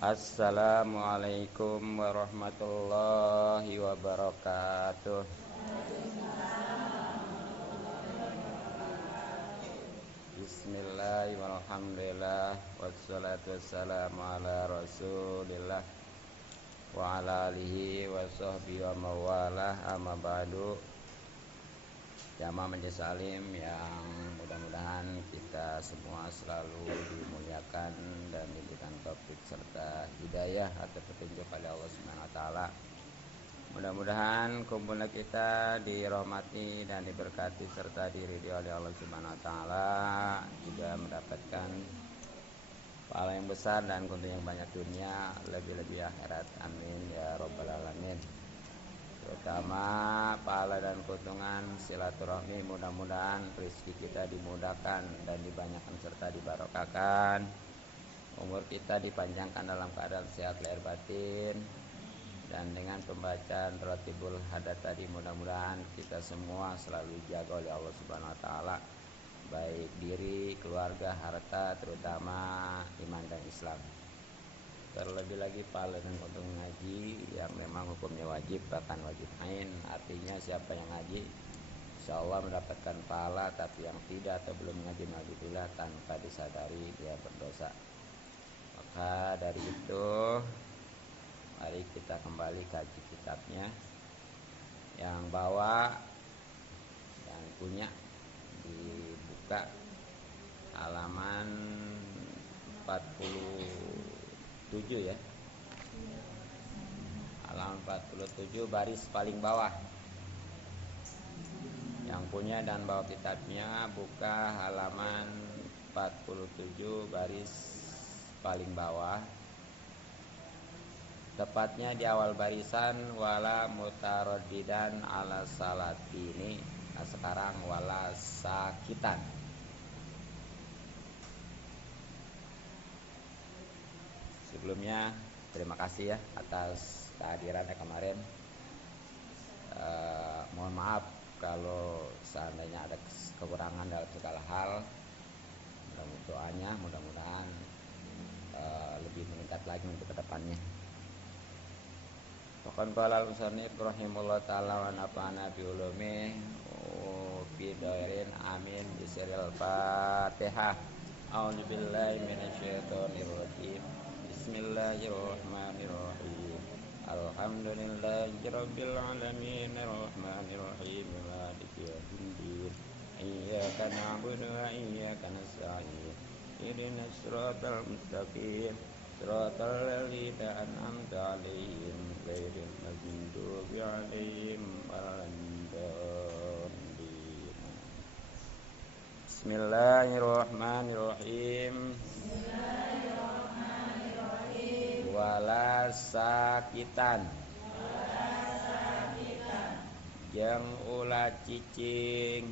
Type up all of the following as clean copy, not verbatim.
Assalamualaikum warahmatullahi wabarakatuh. Bismillah walhamdulillah wassalatu wassalamu ala rasulillah wa ala alihi wa sahbihi wa mawalah, amma ba'du. Jamaah Majelis Salim yang mudah-mudahan kita semua selalu dimuliakan dan diberikan taufik serta hidayah atau petunjuk oleh Allah Subhanahu wa taala. Mudah-mudahan kumpulan kita dirahmati dan diberkati serta diridhoi oleh Allah Subhanahu wa taala, juga mendapatkan pahala yang besar dan keuntungan yang banyak dunia, lebih-lebih akhirat. Amin ya rabbal alamin. Terutama pahala dan keuntungan silaturahmi, mudah-mudahan rezeki kita dimudahkan dan dibanyakan serta dibarokahkan. Umur kita dipanjangkan dalam keadaan sehat lahir batin. Dan dengan pembacaan Ratibul Hadat tadi, mudah-mudahan kita semua selalu dijaga oleh Allah Subhanahu wa taala, baik diri, keluarga, harta, terutama iman dan Islam. Terlebih lagi pahala dan keuntungan ngaji yang memang hukumnya wajib, bahkan wajib ain. Artinya siapa yang ngaji insya Allah mendapatkan pahala, tapi yang tidak atau belum ngaji, naudzubillah, tanpa disadari dia berdosa. Maka dari itu mari kita kembali kaji kitabnya. Yang bawa dan punya dibuka halaman 47 ya. Halaman 47 baris paling bawah. Yang punya dan bawa kitabnya buka halaman 47 baris paling bawah. Tepatnya di awal barisan, wala mutaraddidan ala salatini. Nah sekarang wala sakitan. Sebelumnya terima kasih ya atas kehadirannya kemarin. Mohon maaf kalau seandainya ada kekurangan dalam segala hal. Doanya mudah-mudahan lebih meningkat lagi untuk kedepannya. Qala al-musannif rahimahullah ta'ala wa nafa'ana bi ulumi fi dairin amin bisiril Fatihah. A'udzu billahi minasyaitonir rajim. Bismillahirrahmanirrahim. Alhamdulillahi rabbil alamin arrahmanir rahim maliki yaumiddin. Iyyaka na'budu wa iyyaka nasta'in. Ihdinas siratal mustaqim. Siratal ladzina an'amta 'alaihim ghairil maghdubi 'alaihim waladdallin. Bismillahirrahmanirrahim. Wala sakitan. Jeung ulah cicing.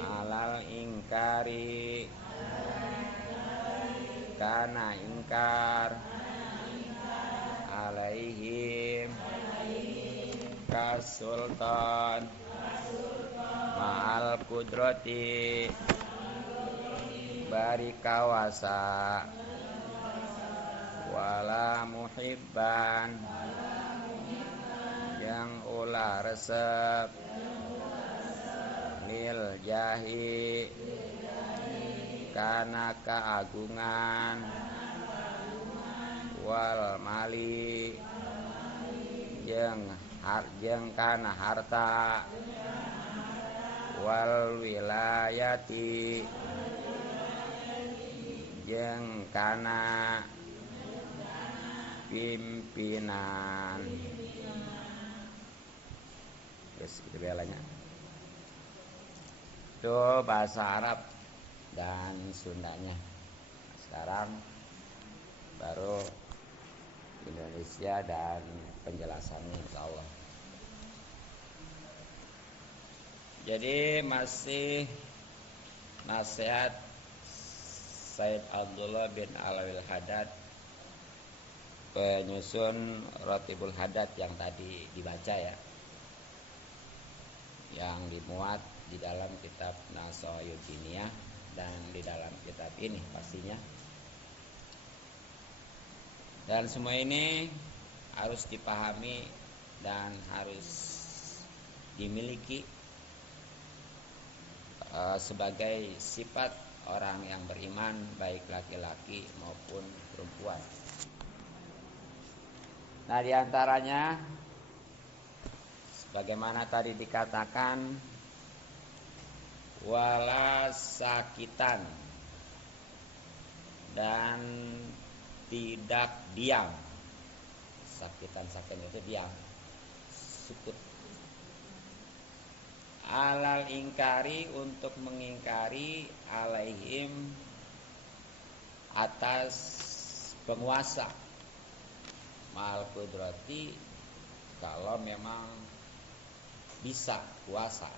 Alal ingkari. Kana ingkar. Alaihim. Kasultan. Ma'al kudrati. Bari kawasa. Wala muhibban. Yang ulah resep. Lil jahi. Kana keagungan. Wal mali. Jeung kana harta. Wal wilayati. Jeung kana pimpinan. Terus itu belanya. Itu bahasa Arab dan Sundanya. Sekarang baru Indonesia dan penjelasannya insyaallah. Jadi masih nasihat Said Abdullah bin Alawil Haddad, penyusun Ratibul Hadat yang tadi dibaca ya, yang dimuat di dalam kitab Nasohayudiniyah dan di dalam kitab ini pastinya. Dan semua ini harus dipahami dan harus dimiliki sebagai sifat orang yang beriman, baik laki-laki maupun perempuan. Nah, diantaranya sebagaimana tadi dikatakan, wala sakitan, dan tidak diam. Sakitan itu diam, sukut. Alal ingkari, untuk mengingkari, alaihim, atas penguasa, mal kudrati, kalau memang bisa kuasa.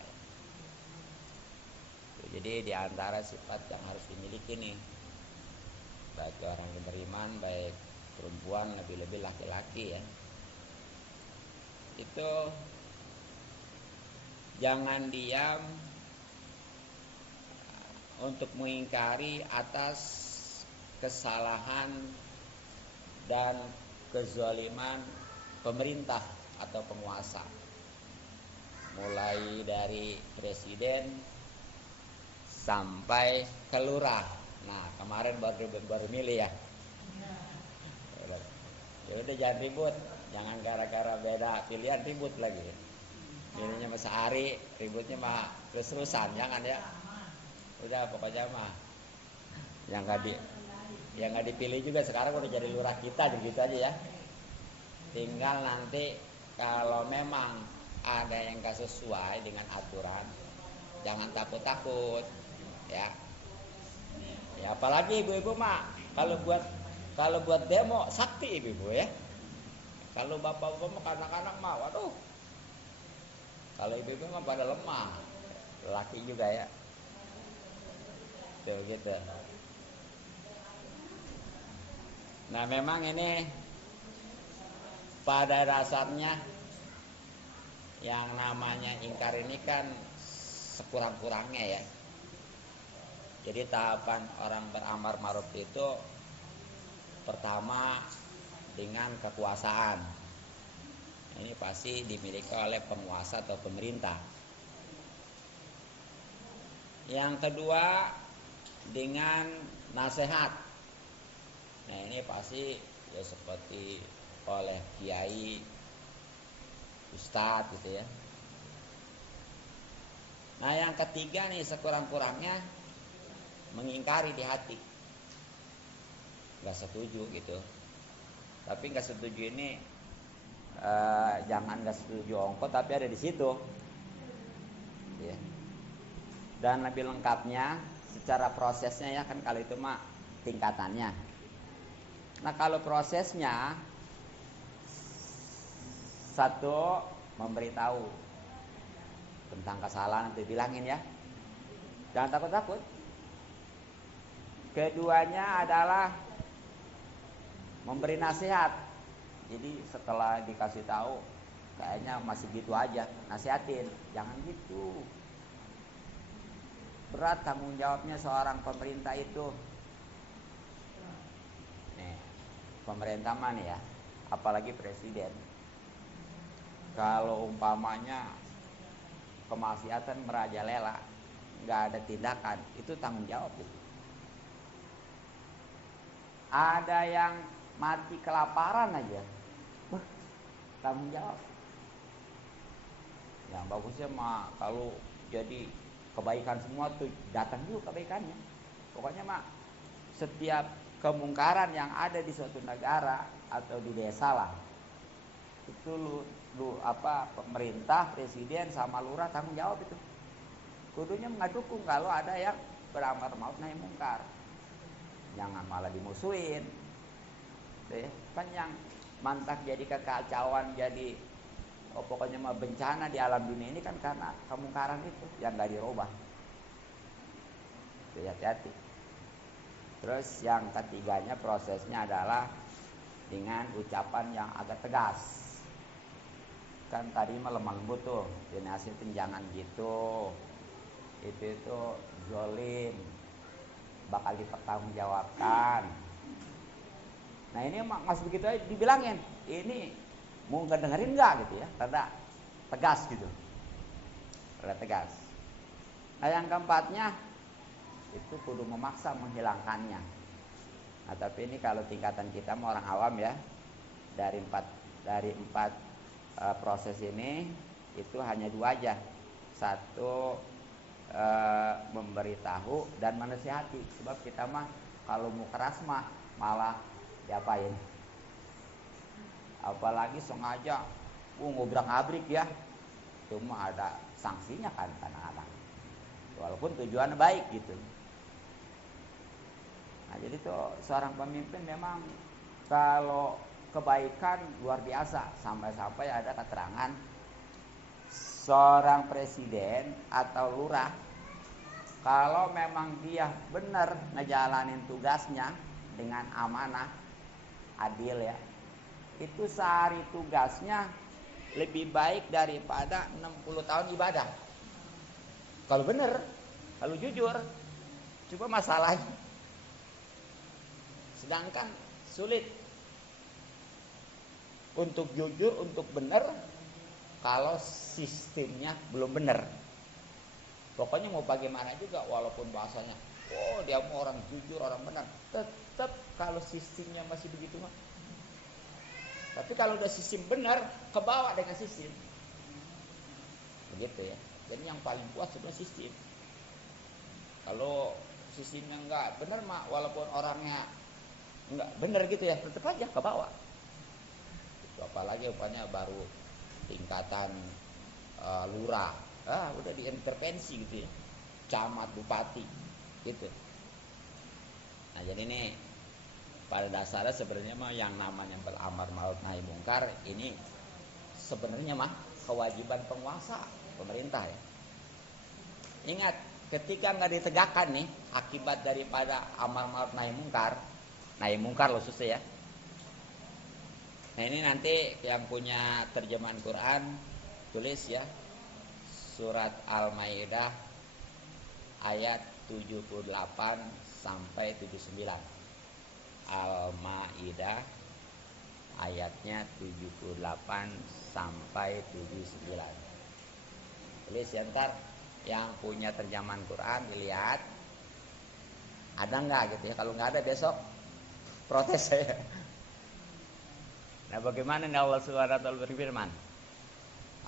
Jadi diantara sifat yang harus dimiliki nih, baik orang yang beriman, baik perempuan, lebih-lebih laki-laki ya, itu jangan diam untuk mengingkari atas kesalahan dan kezaliman pemerintah atau penguasa, mulai dari presiden sampai ke lurah. Nah, kemarin baru milih ya. Ya udah, jangan ribut, jangan gara-gara beda pilihan ribut lagi. Milihnya masa hari, ributnya mah terus-terusan, jangan ya. Udah, pokoknya mah yang nggak dipilih juga sekarang udah jadi lurah kita, gitu aja ya. Tinggal nanti kalau memang ada yang gak sesuai dengan aturan, jangan takut-takut ya. Ya apalagi ibu-ibu mah kalau buat demo sakti ibu-ibu ya. Kalau bapak-bapak mah anak-anak mah waduh. Kalau ibu-ibu mah pada lemah. Laki juga ya. Tuh gitu. Nah, memang ini pada dasarnya yang namanya ingkar ini kan sekurang-kurangnya ya. Jadi tahapan orang beramar ma'ruf itu pertama dengan kekuasaan. Ini pasti dimiliki oleh penguasa atau pemerintah. Yang kedua dengan nasihat. Nah, ini pasti ya seperti oleh kiai, ustadz gitu ya. Nah, yang ketiga nih sekurang-kurangnya mengingkari di hati, nggak setuju gitu. Tapi nggak setuju ini jangan nggak setuju ongkot, tapi ada di situ ya. Dan lebih lengkapnya secara prosesnya ya kan, kalau itu mah tingkatannya. Nah, kalau prosesnya satu, memberitahu tentang kesalahan, itu bilangin ya, jangan takut-takut. Keduanya adalah memberi nasihat. Jadi setelah dikasih tahu kayaknya masih gitu aja, nasihatin, jangan gitu. Berat tanggung jawabnya seorang pemerintah itu. Nih, pemerintah mah nih ya, apalagi presiden. Kalau umpamanya kemaksiatan merajalela, nggak ada tindakan, itu tanggung jawab itu. Ada yang mati kelaparan aja, tanggung jawab. Yang bagusnya mah kalau jadi kebaikan semua tuh datang juga kebaikannya. Pokoknya mah setiap kemungkaran yang ada di suatu negara atau di desa lah, itu pemerintah, presiden sama lurah tanggung jawab itu. Kudunya mengadukung kalau ada yang beramar ma'ruf nahi mungkar. Jangan malah dimusuhin. Kan yang mantak jadi kekacauan, jadi pokoknya mah bencana di alam dunia ini kan karena kemungkaran itu yang gak dirubah. Hati-hati. Terus yang ketiganya prosesnya adalah dengan ucapan yang agak tegas. Kan tadi mah lemah lembut tuh, dinasihatin jangan gitu. Itu zolim, bakal dipertanggungjawabkan. Nah ini masih begitu aja dibilangin, ini mau nggak dengerin nggak gitu ya, rada tegas gitu, rada tegas. Nah yang keempatnya itu kudu memaksa menghilangkannya. Nah tapi ini kalau tingkatan kita orang awam ya, dari empat proses ini itu hanya dua aja. Satu memberitahu dan menasihati. Sebab kita mah kalau mau keras mah malah diapain? Apalagi sengaja ngobrak-ngabrik ya, cuma ada sanksinya kan kadang-kadang. Walaupun tujuannya baik gitu. Nah jadi tuh seorang pemimpin memang kalau kebaikan luar biasa, sampai-sampai ada keterangan seorang presiden atau lurah kalau memang dia benar ngejalanin tugasnya dengan amanah, adil ya, itu sehari tugasnya lebih baik daripada 60 tahun ibadah. Kalau benar, kalau jujur. Coba masalahnya, sedangkan sulit untuk jujur, untuk benar kalau sistemnya belum benar. Pokoknya mau bagaimana juga, walaupun bahasanya dia mau orang jujur, orang benar, tetap kalau sistemnya masih begitu mah. Tapi kalau udah sistem benar, kebawa dengan sistem. Begitu ya. Jadi yang paling kuat sebenarnya sistem. Kalau sistemnya enggak benar mah, walaupun orangnya enggak benar gitu ya, tetap aja kebawa. Apalagi upanya baru tingkatan lurah, udah diintervensi gitu ya, camat, bupati gitu. Nah jadi ini pada dasarnya sebenarnya mah yang namanya beramar ma'ruf nahi mungkar ini sebenarnya mah kewajiban penguasa, pemerintah ya. Ingat, ketika nggak ditegakkan nih akibat daripada amar ma'ruf nahi mungkar loh susah ya. Nah ini nanti yang punya terjemahan Quran tulis ya, surat Al-Maidah ayat 78 sampai 79. Al-Maidah ayatnya 78 sampai 79. Tulis ya, ntar yang punya terjemahan Quran dilihat ada nggak gitu ya. Kalau nggak ada besok protes saya. Nah bagaimana nih Allah Subhanahu wa taala berfirman?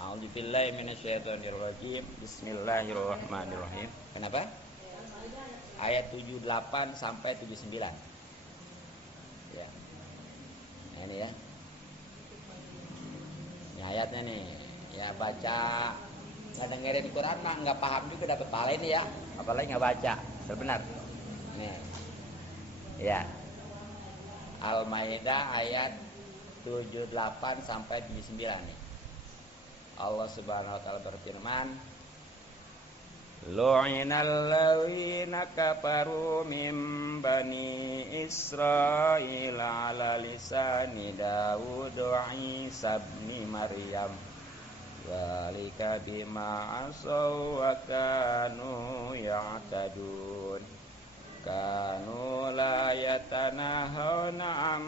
A'udzubillahi minasyaitonirrajim. Bismillahirrahmanirrahim. Kenapa? Ayat 78 sampai 79. Ya. Nah, ini ya. Ini ayatnya nih. Ya baca, nggak dengerin Quran mah nggak paham juga dapat pahala ini ya. Apalagi nggak baca. Benar. Nih. Ya. Al-Maidah ayat 78 sampai 79 nih. Allah Subhanahu wa taala berfirman, Lu'inal ladzina kafaru min bani Israil ala lisani Daud wa Isa ibn Maryam dzalika bima asaw wa kanu ya'tadun kanu la yatanahawna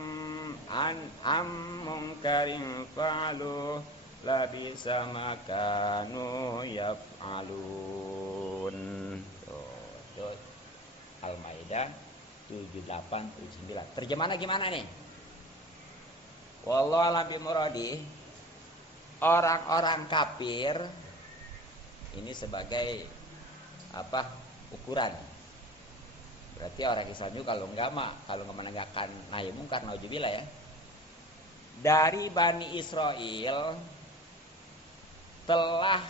an munkarin fa'aluh labisa ma kanu yaf'alun. Tuh, Al-Maidah 78 79. Terjemahannya gimana nih? Wallahu a'lam bimuradi. Orang-orang kafir ini sebagai apa? Ukuran. Berarti orang Islam juga kalau enggak menegakkan nahi mungkar, nauzubillah ya. Dari Bani Israel telah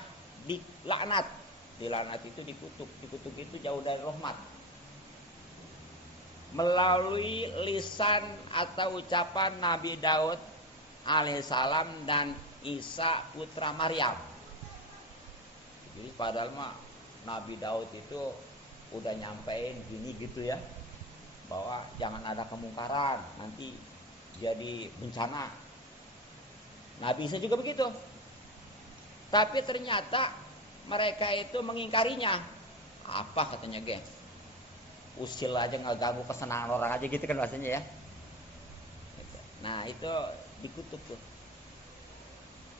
dilaknat. Dilaknat itu dikutuk itu jauh dari rahmat. Melalui lisan atau ucapan Nabi Daud alaihissalam dan Isa putra Maryam. Jadi padahal mah Nabi Daud itu udah nyampein gini gitu ya, bahwa jangan ada kemungkaran, nanti jadi bencana. Nabi Isa juga begitu. Tapi ternyata mereka itu mengingkarinya. Apa katanya, geng? Usil aja, nggak ganggu kesenangan orang aja gitu kan bahasanya ya. Nah itu dikutuk tuh.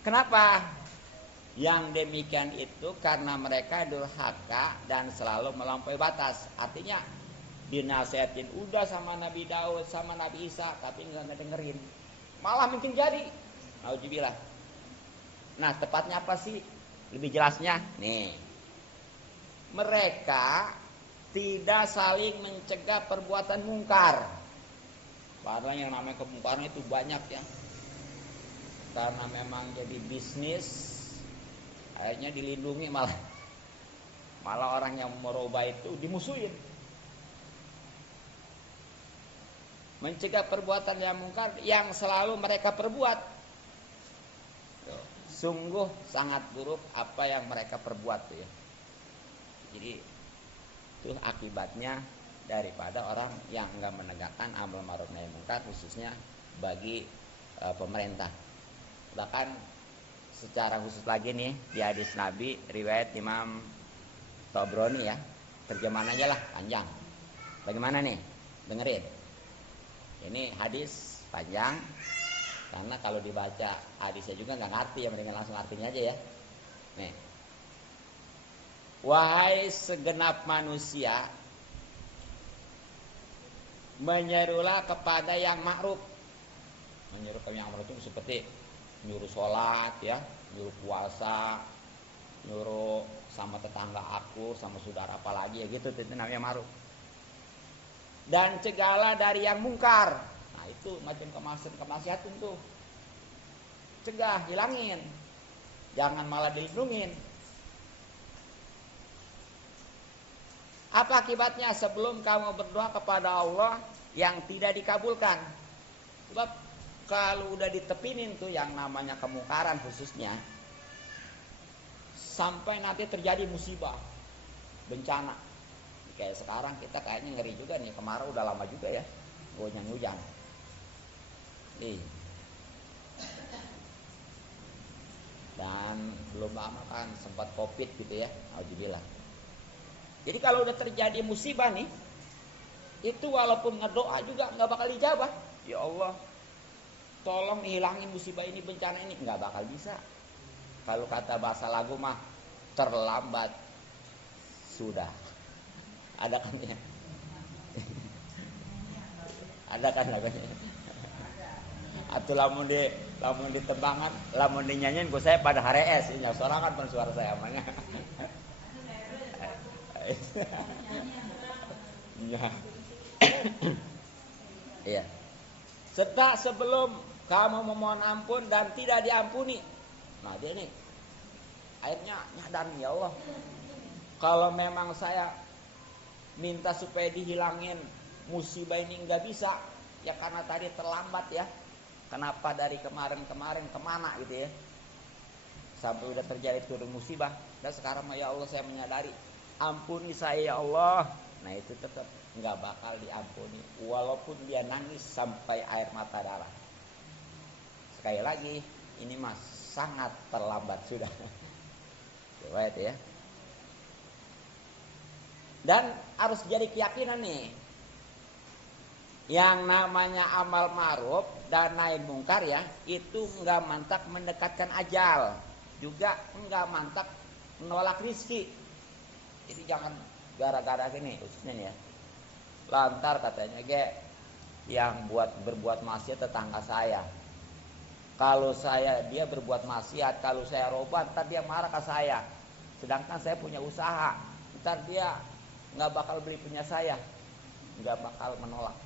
Kenapa? Yang demikian itu karena mereka durhaka dan selalu melampaui batas. Artinya dinasihatin udah sama Nabi Daud, sama Nabi Isa, tapi nggak dengerin. Malah mungkin jadi. Auzubillah. Nah tepatnya apa sih? Lebih jelasnya, nih. Mereka tidak saling mencegah perbuatan mungkar. Padahal yang namanya kemungkaran itu banyak ya. Karena memang jadi bisnis, akhirnya dilindungi malah orang yang merubah itu dimusuhin. Mencegah perbuatan yang mungkar yang selalu mereka perbuat. Sungguh sangat buruk apa yang mereka perbuat tuh ya. Jadi itu akibatnya daripada orang yang enggak menegakkan amar ma'ruf nahi munkar, khususnya bagi pemerintah. Bahkan secara khusus lagi nih di hadis Nabi riwayat Imam Tabrani ya, terjemahan aja lah panjang. Bagaimana nih? Dengerin. Ini hadis panjang karena kalau dibaca hadisnya juga nggak ngerti ya, mendingan langsung artinya aja ya. Nih, wahai segenap manusia, menyerulah kepada yang ma'ruf. Menyeru ke yang ma'ruf itu seperti nyuruh sholat ya, nyuruh puasa, nyuruh sama tetangga aku, sama saudara apalagi ya gitu, itu namanya ma'ruf. Dan cegahlah dari yang mungkar. Nah itu macam kemaksiatan tuh. Cegah, hilangin. Jangan malah dilindungin. Apa akibatnya sebelum kamu berdoa kepada Allah yang tidak dikabulkan? Sebab kalau udah ditepinin tuh yang namanya kemungkaran khususnya, sampai nanti terjadi musibah, bencana. Kayak sekarang kita kayaknya ngeri juga nih, kemarau udah lama juga ya, hujan. Dan belum lama kan sempat Covid gitu ya, alhamdulillah. Jadi kalau udah terjadi musibah nih, itu walaupun ngedoa juga nggak bakal dijabah. Ya Allah, tolong hilangin musibah ini, bencana ini, nggak bakal bisa. Kalau kata bahasa lagu mah terlambat sudah. Ada kan ya? Ada kan lagunya? Atau lamun di tembangan, lamun dinyanyiin ku saya pada HRS, nya sorangan pun suara saya amanya. Iya. Serta sebelum kamu memohon ampun dan tidak diampuni. Nah dia nih akhirnya nyadar, ya Allah, kalau memang saya minta supaya dihilangin musibah ini nggak bisa, ya karena tadi terlambat ya. Kenapa dari kemarin kemana gitu ya, sampai udah terjadi turun musibah. Dan sekarang ya Allah saya menyadari, ampuni saya ya Allah. Nah itu tetap nggak bakal diampuni walaupun dia nangis sampai air mata darah. Sekali lagi ini mas sangat terlambat sudah. Coba itu ya. Dan harus jadi keyakinan nih, yang namanya amal ma'ruf dan nahi mungkar ya, itu enggak mantap mendekatkan ajal, juga enggak mantap menolak rizki. Jadi jangan gara-gara gini khususnya nih ya, lantar katanya yang berbuat maksiat tetangga saya. Kalau dia berbuat maksiat, kalau saya robat, ntar dia marah ke saya. Sedangkan saya punya usaha, ntar dia nggak bakal beli punya saya, nggak bakal menolak.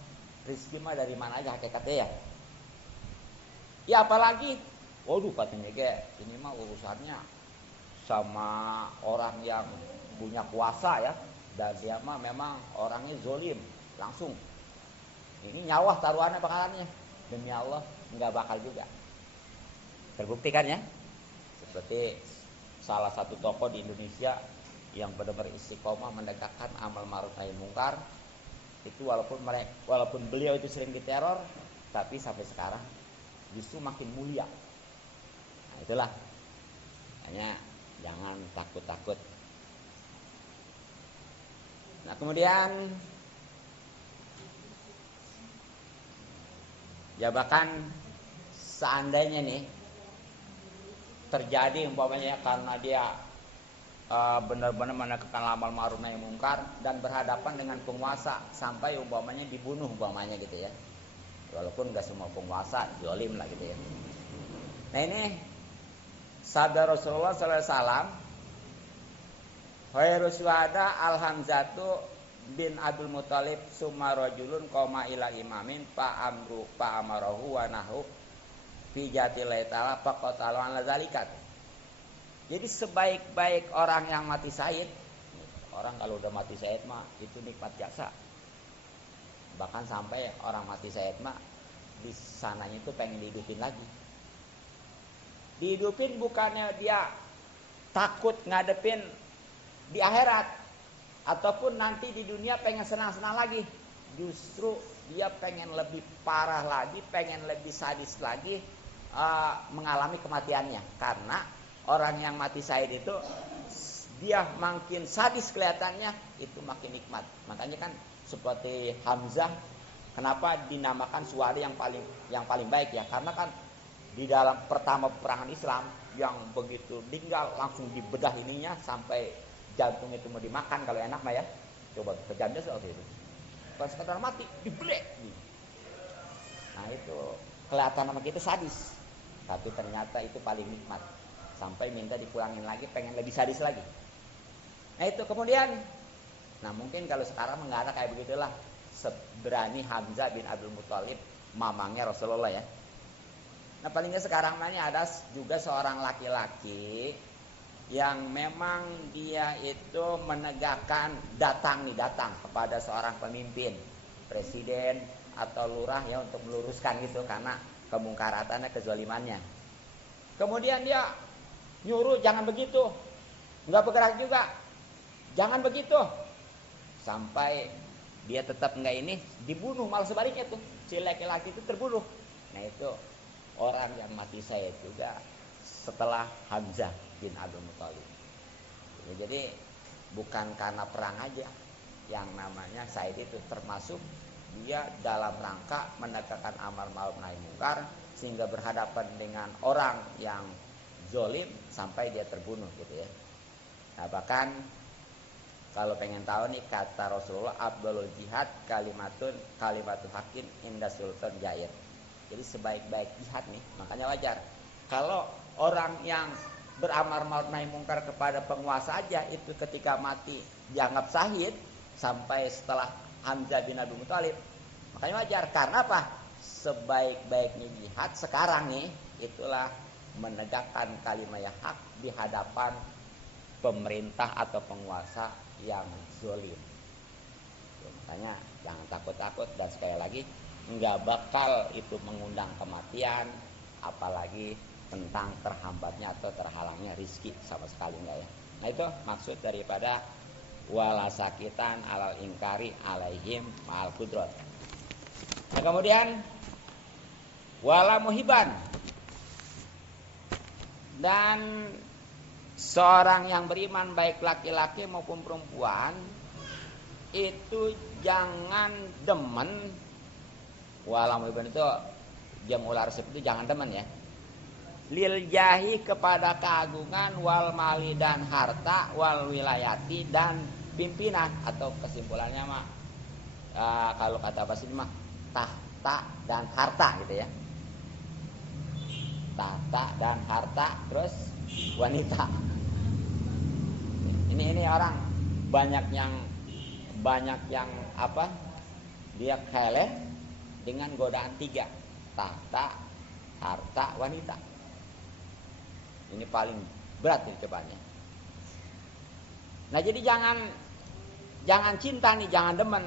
Rizki mah dari mana aja hakikatnya ya. Ya apalagi, waduh katanya ini mah urusannya sama orang yang punya kuasa ya, dan dia mah memang orangnya zolim langsung. Ini nyawa taruhannya bakalannya, demi Allah nggak bakal juga. Terbuktikan ya, seperti salah satu tokoh di Indonesia yang benar-benar istiqomah mendekatkan amal ma'ruf nahi mungkar, itu walaupun beliau itu sering diteror, tapi sampai sekarang justru makin mulia. Nah itulah, hanya jangan takut-takut. Nah kemudian Ya bahkan seandainya nih terjadi umpamanya karena dia benar-benar menegakkan amal ma'ruf nahi mungkar dan berhadapan dengan penguasa sampai umpamanya dibunuh umpamanya gitu ya. Walaupun enggak semua penguasa zalim lah gitu ya. Nah ini sabda Rasulullah sallallahu alaihi wasallam, khairu syuhada al-Hamzatu bin Abdul Muthalib summa rajulun qoma ila imamin fa amarahu wa nahu fi jatillahi ta'ala faqatalu ala zalikat. Jadi sebaik-baik orang yang mati syahid, orang kalau udah mati syahid mah itu nikmat jaksa. Bahkan sampai orang mati syahid mah di sananya itu pengen dihidupin lagi. Dihidupin bukannya dia takut ngadepin di akhirat ataupun nanti di dunia pengen senang-senang lagi. Justru dia pengen lebih parah lagi, pengen lebih sadis lagi mengalami kematiannya. Karena orang yang mati syahid itu dia makin sadis kelihatannya, itu makin nikmat. Makanya kan seperti Hamzah, kenapa dinamakan suwari yang paling baik ya? Karena kan di dalam pertama peperangan Islam yang begitu meninggal langsung dibedah ininya sampai jantung itu mau dimakan kalau enak mah ya. Coba kejamnya seperti itu. Pas sekedar mati dibelek. Nah itu kelihatan sama kita sadis, tapi ternyata itu paling nikmat. Sampai minta dikurangin lagi, pengen lebih sadis lagi. Nah itu kemudian, nah mungkin kalau sekarang nggak ada kayak begitulah. Seberani Hamzah bin Abdul Muthalib, mamangnya Rasulullah ya. Nah palingnya sekarang ini ada juga seorang laki-laki yang memang dia itu menegakkan datang kepada seorang pemimpin, presiden atau lurah ya untuk meluruskan gitu karena kemungkaratannya, kezalimannya. Kemudian dia nyuruh jangan begitu, nggak bergerak juga, jangan begitu, sampai dia tetap nggak ini, dibunuh malah sebaliknya tuh si laki-laki itu terbunuh. Nah itu orang yang mati syahid juga setelah Hamzah bin Abdul Muthalib. Jadi bukan karena perang aja yang namanya syahid itu, termasuk dia dalam rangka menegakkan amal ma'ruf nahi mungkar sehingga berhadapan dengan orang yang zalim sampai dia terbunuh gitu ya. Nah bahkan kalau pengen tahu nih kata Rasulullah, afdhalul jihad kalimatu haqqin inda sultan jair. Jadi sebaik-baik jihad nih, makanya wajar kalau orang yang beramal ma'ruf nahi mungkar kepada penguasa aja itu ketika mati dianggap syahid sampai setelah Hamzah bin Abdul Muthalib. Makanya wajar, karena apa? Sebaik-baiknya jihad sekarang nih itulah menegakkan kalimat yang hak di hadapan pemerintah atau penguasa yang zalim. Makanya jangan takut-takut, dan sekali lagi nggak bakal itu mengundang kematian, apalagi tentang terhambatnya atau terhalangnya rizki, sama sekali enggak ya. Nah itu maksud daripada wala sakitan alal ingkari alaihim ma'al kudrot. Nah kemudian wala muhiban, dan seorang yang beriman baik laki-laki maupun perempuan itu jangan demen. Wala muhiban itu jam'ul arsib, itu jangan demen ya, lil jahi kepada keagungan, wal mali dan harta, wal wilayati dan pimpinan, atau kesimpulannya mah kalau kata bahasa ini mah tahta dan harta gitu ya. Tahta dan harta, terus wanita. Ini orang banyak yang apa? Dia keleh dengan godaan 3, tahta, harta, wanita. Ini paling berat nih cobaannya. Nah jadi jangan cinta nih, jangan demen,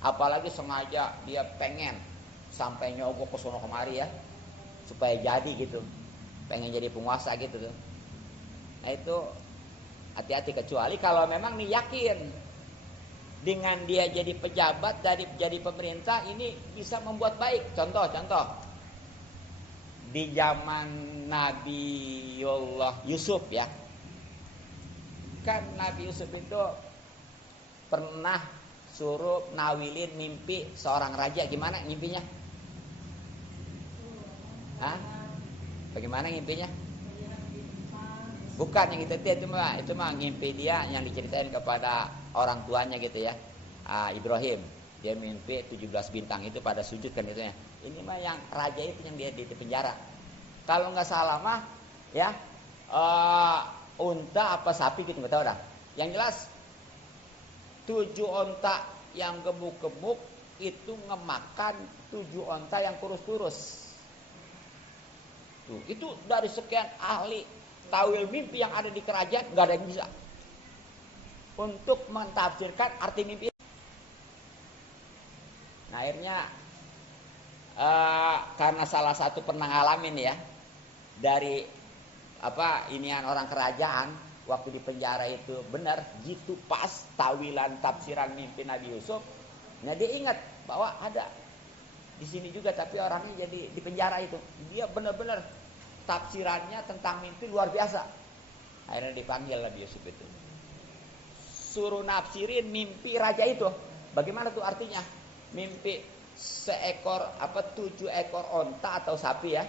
apalagi sengaja dia pengen sampai nyogok ke sono kemari ya, supaya jadi gitu, pengen jadi penguasa gitu tuh. Nah itu hati-hati, kecuali kalau memang nih yakin dengan dia jadi pejabat, jadi pemerintah ini bisa membuat baik. Contoh di zaman Nabiullah Yusuf ya, kan Nabi Yusuf itu pernah suruh nawilin mimpi seorang raja. Gimana mimpinya? Hah? Bagaimana ngimpinya? Bukan yang itu mah ngimpi dia yang diceritain kepada orang tuanya gitu ya. Ibrahim, dia mimpi 17 bintang itu pada sujud kan itu ya. Ini mah yang raja itu yang dia di penjara. Kalau nggak salah mah ya unta apa sapi gitu nggak tahu dah. Yang jelas 7 onta yang gemuk-gemuk itu ngemakan 7 onta yang kurus-kurus. Tuh, itu dari sekian ahli tawil mimpi yang ada di kerajaan nggak ada yang bisa untuk mentafsirkan arti mimpi. Nah, akhirnya karena salah satu pernah ngalamin ya dari inian orang kerajaan waktu di penjara itu benar gitu pas tawilan tafsiran mimpi Nabi Yusuf. Nah, dia ingat bahwa ada di sini juga tapi orangnya jadi di penjara itu. Dia benar-benar tafsirannya tentang mimpi luar biasa. Akhirnya dipanggil Nabi Yusuf itu. Suruh nafsirin mimpi raja itu. Bagaimana tuh artinya? Mimpi 7 ekor onta atau sapi ya.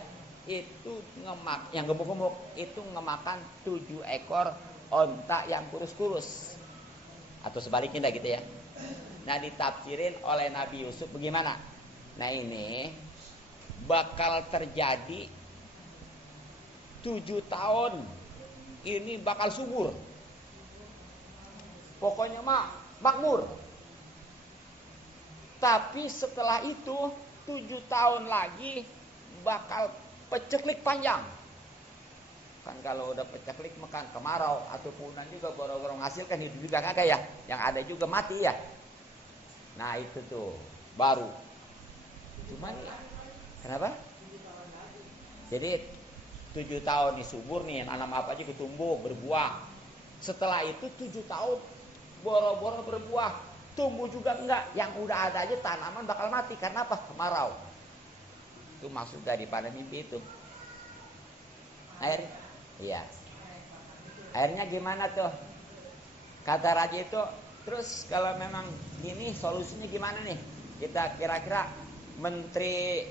Itu yang gemuk-gemuk itu ngemakan 7 ekor onta yang kurus-kurus. Atau sebaliknya gitu ya. Nah, ditafsirin oleh Nabi Yusuf bagaimana? Nah, ini bakal terjadi 7 tahun ini bakal subur. Pokoknya mah makmur. Tapi setelah itu 7 tahun lagi bakal peceklik panjang. Kan kalau udah peceklik makan kemarau ataupun juga boro-boro menghasilkan itu juga kagak ya. Yang ada juga mati ya. Nah, itu tuh baru. Cuman kenapa? Jadi 7 tahun nih subur nih, nanam apa aja tumbuh berbuah. Setelah itu 7 tahun boro-boro berbuah, tumbuh juga enggak. Yang udah ada aja tanaman bakal mati karena apa? Kemarau. Itu maksud daripada mimpi itu. Akhirnya gimana tuh? Kata raja itu, terus kalau memang gini solusinya gimana nih? Kita kira-kira menteri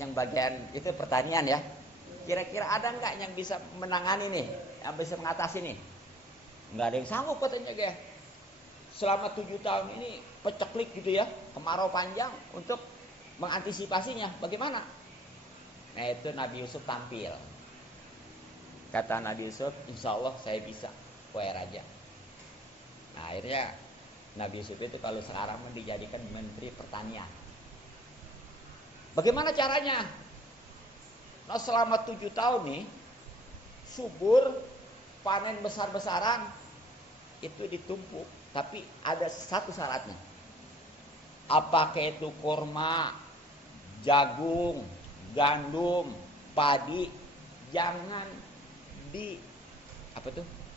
yang bagian itu pertanian ya. Kira-kira ada nggak yang bisa menangani nih, yang bisa mengatasi nih? Nggak ada yang sanggup katanya guys. Selama 7 tahun ini peceklik gitu ya, kemarau panjang untuk mengantisipasinya. Bagaimana? Nah, itu Nabi Yusuf tampil. Kata Nabi Yusuf, insya Allah saya bisa, wahai raja. Nah, akhirnya Nabi Yusuf itu kalau sekarang dijadikan menteri pertanian. Bagaimana caranya? Nah, selama 7 tahun nih subur, panen besar-besaran itu ditumpuk, tapi ada satu syaratnya. Apakah itu kurma, jagung, gandum, padi, jangan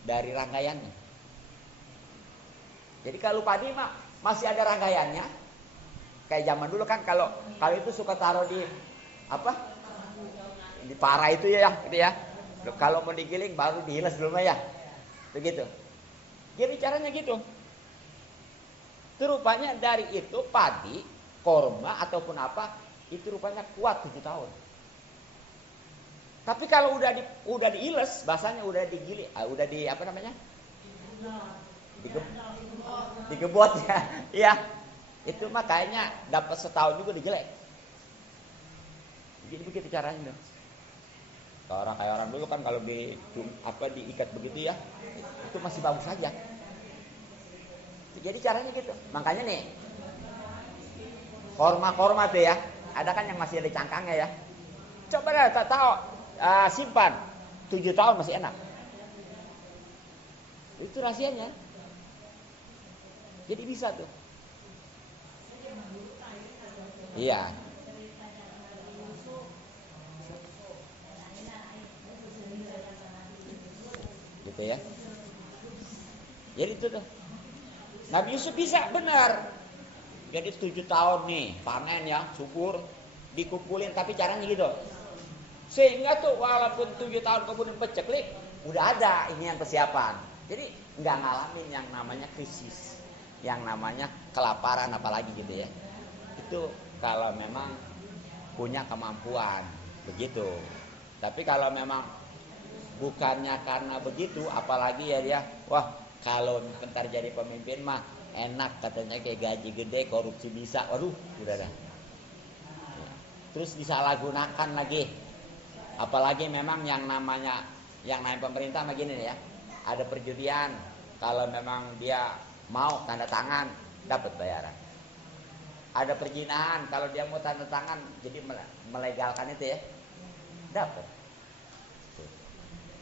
dari rangkaiannya. Jadi kalau padi mah masih ada rangkaiannya. Kayak zaman dulu kan kalau itu suka taruh di di para itu ya gitu ya. Kalau mau digiling baru dihilas dulu ya. Begitu. Jadi caranya gitu. Itu rupanya dari itu padi, korma ataupun apa, itu rupanya kuat 7 tahun. Tapi kalau udah diiles, bahasanya udah digiling, udah digebot ya. Iya. Itu mah kayaknya dapat setahun juga dijelek. Jadi begitu caranya. Kayak orang dulu kan kalau diikat begitu ya, itu masih bagus saja. Jadi caranya gitu. Makanya nih, korma tuh ya, ada kan yang masih ada cangkangnya ya. Coba deh tahu simpan 7 tahun masih enak. Itu rahasianya. Jadi bisa tuh. Iya. Gitu ya. Jadi itu tuh. Nabi Yusuf bisa benar. Jadi 7 tahun nih panen ya, subur, dikumpulin tapi caranya gitu. Sehingga tuh walaupun 7 tahun kemudian peceklik, udah ada ini yang persiapan. Jadi nggak ngalamin yang namanya krisis, yang namanya kelaparan apalagi gitu ya. Itu kalau memang punya kemampuan. begitu. Tapi kalau memang bukannya karena begitu, apalagi ya dia, wah kalau bentar jadi pemimpin mah enak katanya, kayak gaji gede, korupsi bisa, waduh udah dah. Terus disalahgunakan lagi, apalagi memang yang namanya pemerintah begini nih ya, ada perjudian, kalau memang dia mau tanda tangan dapat bayaran. Ada perzinahan, kalau dia mau tanda tangan jadi melegalkan itu ya, dapat.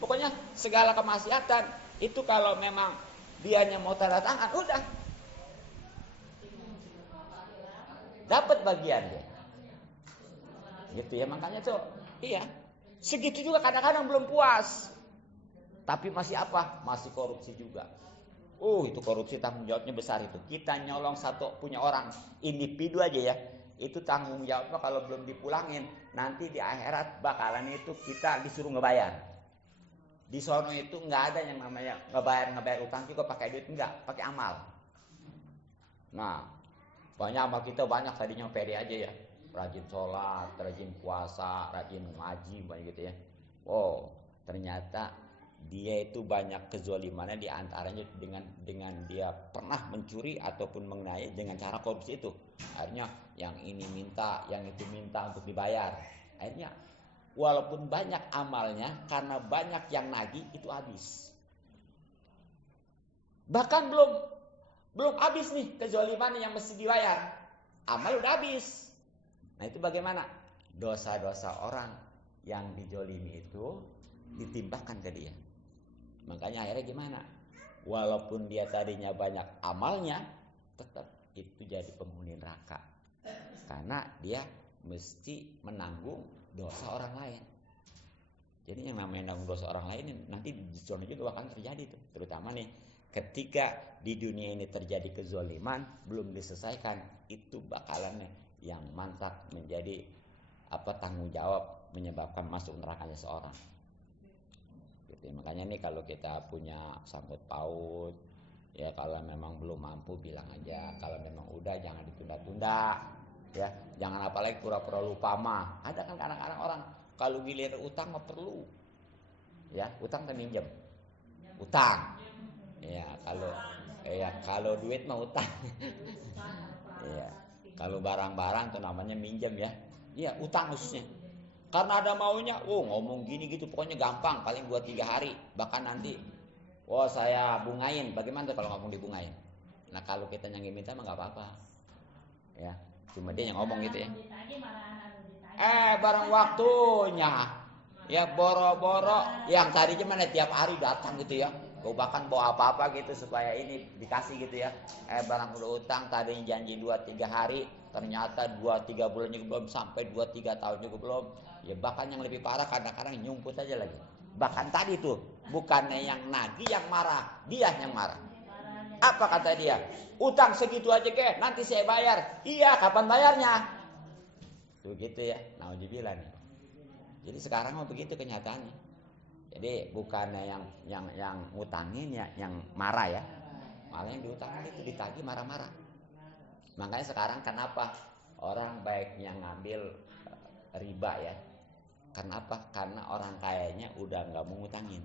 Pokoknya segala kemaksiatan itu kalau memang dianya mau tanda tangan, udah dapat bagian dia. Gitu ya, makanya tuh iya. Segitu juga kadang-kadang belum puas. Tapi masih apa? Masih korupsi juga. Itu korupsi tanggung jawabnya besar itu. Kita nyolong satu punya orang, individu aja ya. Itu tanggung jawabnya kalau belum dipulangin, nanti di akhirat bakalan itu kita disuruh ngebayar. Di sono itu nggak ada yang namanya ngebayar utang juga pakai duit, enggak, pakai amal. Nah, banyak amal kita banyak, tadinya pede aja ya. Rajin sholat, rajin puasa, rajin ngaji, banyak gitu ya. Ternyata dia itu banyak kezalimannya, di antaranya dengan dia pernah mencuri ataupun mengenai dengan cara korupsi itu. Akhirnya yang ini minta, yang itu minta untuk dibayar. Akhirnya walaupun banyak amalnya, karena banyak yang nagih itu habis. Bahkan belum habis nih kezalimannya yang mesti dibayar, amal udah habis. Nah itu bagaimana? Dosa-dosa orang yang dijolimi itu ditimbahkan ke dia. Makanya akhirnya gimana? Walaupun dia tadinya banyak amalnya, tetap itu jadi penghuni neraka. Karena dia mesti menanggung dosa orang lain. Jadi yang namanya menanggung dosa orang lain nanti di zona juga akan terjadi tuh. Terutama nih ketika di dunia ini terjadi kezaliman belum diselesaikan, itu bakalan yang mantap menjadi tanggung jawab menyebabkan masuk nerakanya seorang. Gitu. Makanya nih kalau kita punya sangkut paut, ya kalau memang belum mampu bilang aja, kalau memang udah jangan ditunda-tunda, ya jangan apalagi pura-pura lupa mah. Ada kan kadang-kadang orang kalau gilir utang mah perlu, ya utang kan minjem, utang, ya kalau duit mah utang, ya kalau barang-barang tuh namanya minjem ya, iya utang khususnya. Karena ada maunya, ngomong gini gitu, pokoknya gampang, paling 2-3 hari, bahkan nanti, saya bungain, bagaimana tuh kalau ngomong dibungain? Nah kalau kita yang minta mah nggak apa-apa, ya, cuma dia yang ngomong gitu ya. Barang waktunya, ya boro-boro, yang tadinya mana tiap hari datang gitu ya, gue bahkan bawa apa-apa gitu supaya ini dikasih gitu ya. Barang udah utang, tadinya janji 2-3 hari, ternyata 2-3 bulan juga belum, sampai 2-3 tahun juga belum. Ya bahkan yang lebih parah kadang-kadang nyumput aja lagi. Bahkan tadi tuh bukannya yang nagih yang marah, dia yang marah. Apa kata dia? Utang segitu aja ke, nanti saya bayar. Iya, kapan bayarnya? Tuh gitu ya. Nauzubillah nih. Jadi sekarang mau begitu kenyataannya. Jadi bukannya yang ngutangin ya yang marah ya. Malah yang diutangin itu ditagih marah-marah. Makanya sekarang kenapa orang baiknya ngambil riba ya? Kenapa? Karena orang kayanya udah nggak mau ngutangin.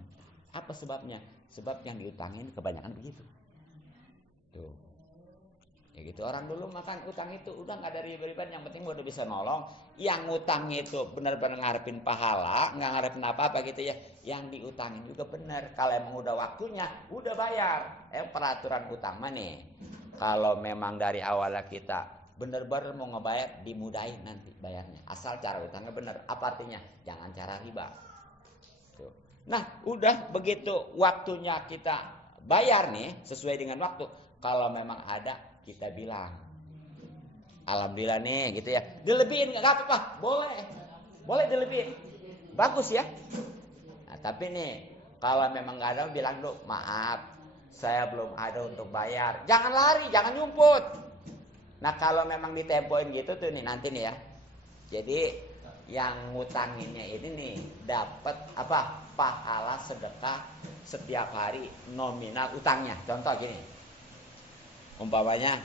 Apa sebabnya? Sebab yang diutangin kebanyakan begitu. Tuh, ya gitu. Orang dulu makan utang itu udah nggak ada riba-riba, yang penting udah bisa nolong. Yang ngutang itu benar-benar ngarepin pahala, nggak ngarepin apa-apa gitu ya. Yang diutangin juga benar. Kalau emang udah waktunya, udah bayar. Peraturan utang mah nih, kalau memang dari awalnya kita benar-benar mau ngebayar, dimudahin nanti bayarnya. Asal cara utangnya benar. Apa artinya? Jangan cara riba. Tuh. Nah, udah begitu waktunya kita bayar nih sesuai dengan waktu. Kalau memang ada, kita bilang, alhamdulillah nih gitu ya. Dilebihin nggak apa-apa, boleh dilebihin, bagus ya. Nah, tapi nih kalau memang nggak ada, bilang dulu, maaf, saya belum ada untuk bayar. Jangan lari, jangan nyumput. Nah kalau memang ditempoin gitu tuh nih nanti nih ya. Jadi yang ngutanginnya ini nih dapat pahala sedekah setiap hari nominal utangnya. Contoh gini, umpamanya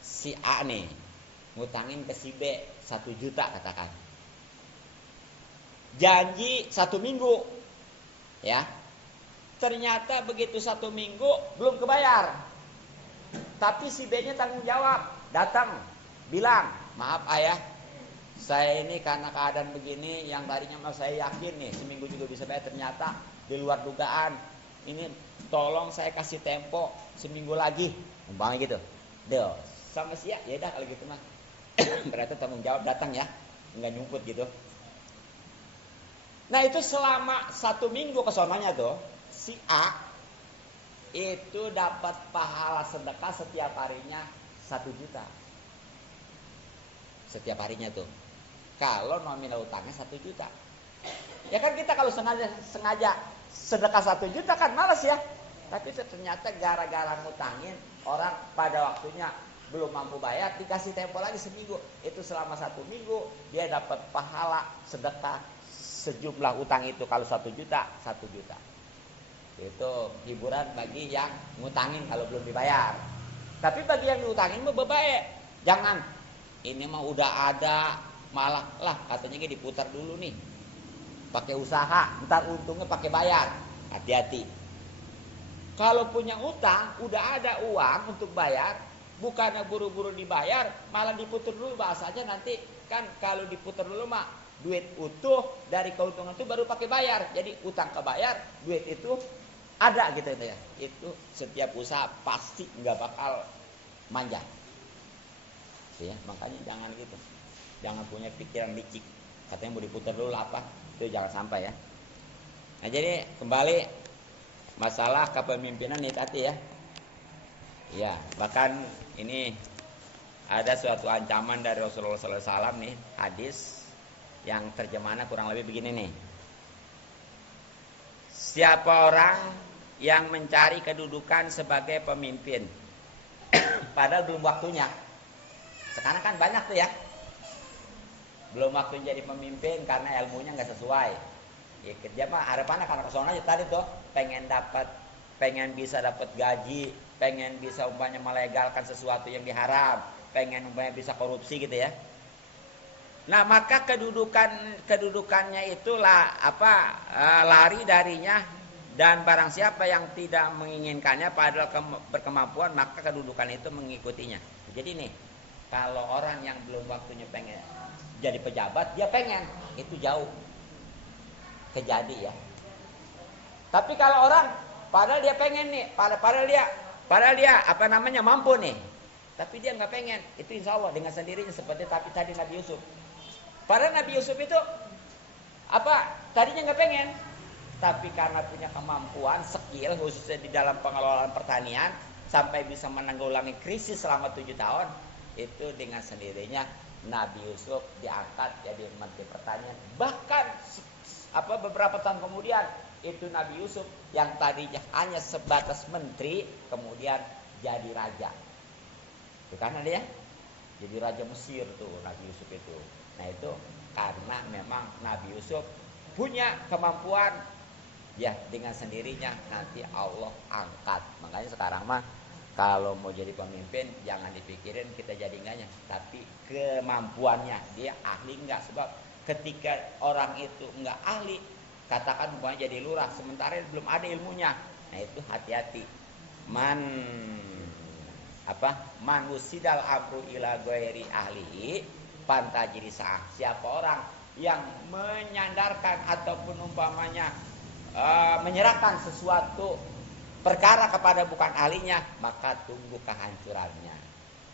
si A nih ngutangin ke si B 1 juta katakan. janji 1 minggu, ya. Ternyata begitu 1 minggu belum kebayar. Tapi si B-nya tanggung jawab, datang, bilang, maaf ayah, saya ini karena keadaan begini, yang tadinya saya yakin nih seminggu juga bisa bayar, ternyata di luar dugaan. Ini tolong saya kasih tempo seminggu lagi, umpamanya gitu. Deo, sama si ya dah kalau gitu mah. Berarti tanggung jawab datang ya, nggak nyumput gitu. Nah itu selama 1 minggu kesonanya tuh, si A itu dapat pahala sedekah setiap harinya 1 juta. Setiap harinya tuh. Kalau nominal utangnya 1 juta. Ya kan kita kalau sengaja sedekah 1 juta kan males ya. Tapi ternyata gara-gara ngutangin, orang pada waktunya belum mampu bayar, dikasih tempo lagi seminggu. Itu selama 1 minggu dia dapat pahala sedekah sejumlah utang itu. Kalau 1 juta, 1 juta. Itu hiburan bagi yang ngutangin kalau belum dibayar. Tapi bagi yang diutangin mah baik. Jangan, ini mah udah ada, malah lah katanya diputar dulu nih, pakai usaha, ntar untungnya pakai bayar. Hati-hati. Kalau punya utang, udah ada uang untuk bayar, bukannya buru-buru dibayar, malah diputar dulu. Bahasanya nanti kan kalau diputar dulu mah duit utuh dari keuntungan itu baru pakai bayar. Jadi utang kebayar, duit itu ada gitu ya. Itu setiap usaha pasti nggak bakal manja. Ya, makanya jangan gitu. Jangan punya pikiran licik. Katanya mau diputar dulu apa? Itu jangan sampai ya. Nah, jadi kembali masalah kepemimpinan nih tadi ya. Ya, bahkan ini ada suatu ancaman dari Rasulullah SAW nih, hadis yang terjemahannya kurang lebih begini nih. Siapa orang yang mencari kedudukan sebagai pemimpin padahal belum waktunya. Sekarang kan banyak tuh ya, belum waktunya jadi pemimpin karena ilmunya nggak sesuai. Ya kerja mah harapannya karena kesana aja tadi tuh, pengen bisa dapat gaji, pengen bisa umpamanya melegalkan sesuatu yang diharam, pengen umpamanya bisa korupsi gitu ya. Nah maka kedudukannya itulah lari darinya, dan barang siapa yang tidak menginginkannya padahal berkemampuan, maka kedudukan itu mengikutinya. Jadi nih, kalau orang yang belum waktunya pengen jadi pejabat, dia pengen, itu jauh kejadi ya. Tapi kalau orang padahal dia pengen nih, padahal dia mampu nih, tapi dia nggak pengen, itu insya Allah dengan sendirinya seperti tapi tadi Nabi Yusuf. Padahal Nabi Yusuf itu tadinya nggak pengen, tapi karena punya kemampuan, skill khususnya di dalam pengelolaan pertanian, sampai bisa menanggulangi krisis selama 7 tahun, itu dengan sendirinya Nabi Yusuf diangkat jadi menteri pertanian. Bahkan beberapa tahun kemudian, itu Nabi Yusuf yang tadinya hanya sebatas menteri, kemudian jadi raja. Itu kan ada ya, jadi raja Mesir tuh Nabi Yusuf itu. Nah itu karena memang Nabi Yusuf punya kemampuan, ya dengan sendirinya nanti Allah angkat. Makanya sekarang mah kalau mau jadi pemimpin jangan dipikirin kita jadi enggaknya, tapi kemampuannya, dia ahli enggak. Sebab ketika orang itu enggak ahli, katakan umpamanya jadi lurah sementara belum ada ilmunya, nah itu hati-hati. Man usidal amru ila ghairi ahlihi pantajiri sah. Siapa orang yang menyandarkan ataupun umpamanya menyerahkan sesuatu perkara kepada bukan ahlinya, maka tunggu kehancurannya.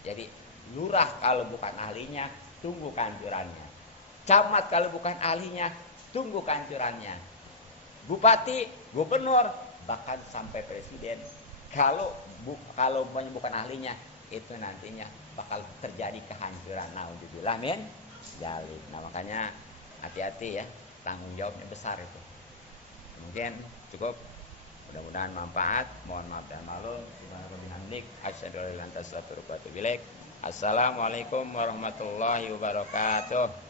Jadi lurah kalau bukan ahlinya, tunggu kehancurannya. Camat kalau bukan ahlinya, tunggu kehancurannya. Bupati, gubernur, bahkan sampai presiden, kalau bukan ahlinya, itu nantinya bakal terjadi kehancuran. Naudzubillah min dzalik. Nah makanya hati-hati ya, tanggung jawabnya besar itu. Mungkin cukup, mudah-mudahan manfaat. Mohon maaf dan maklum. Assalamualaikum warahmatullahi wabarakatuh.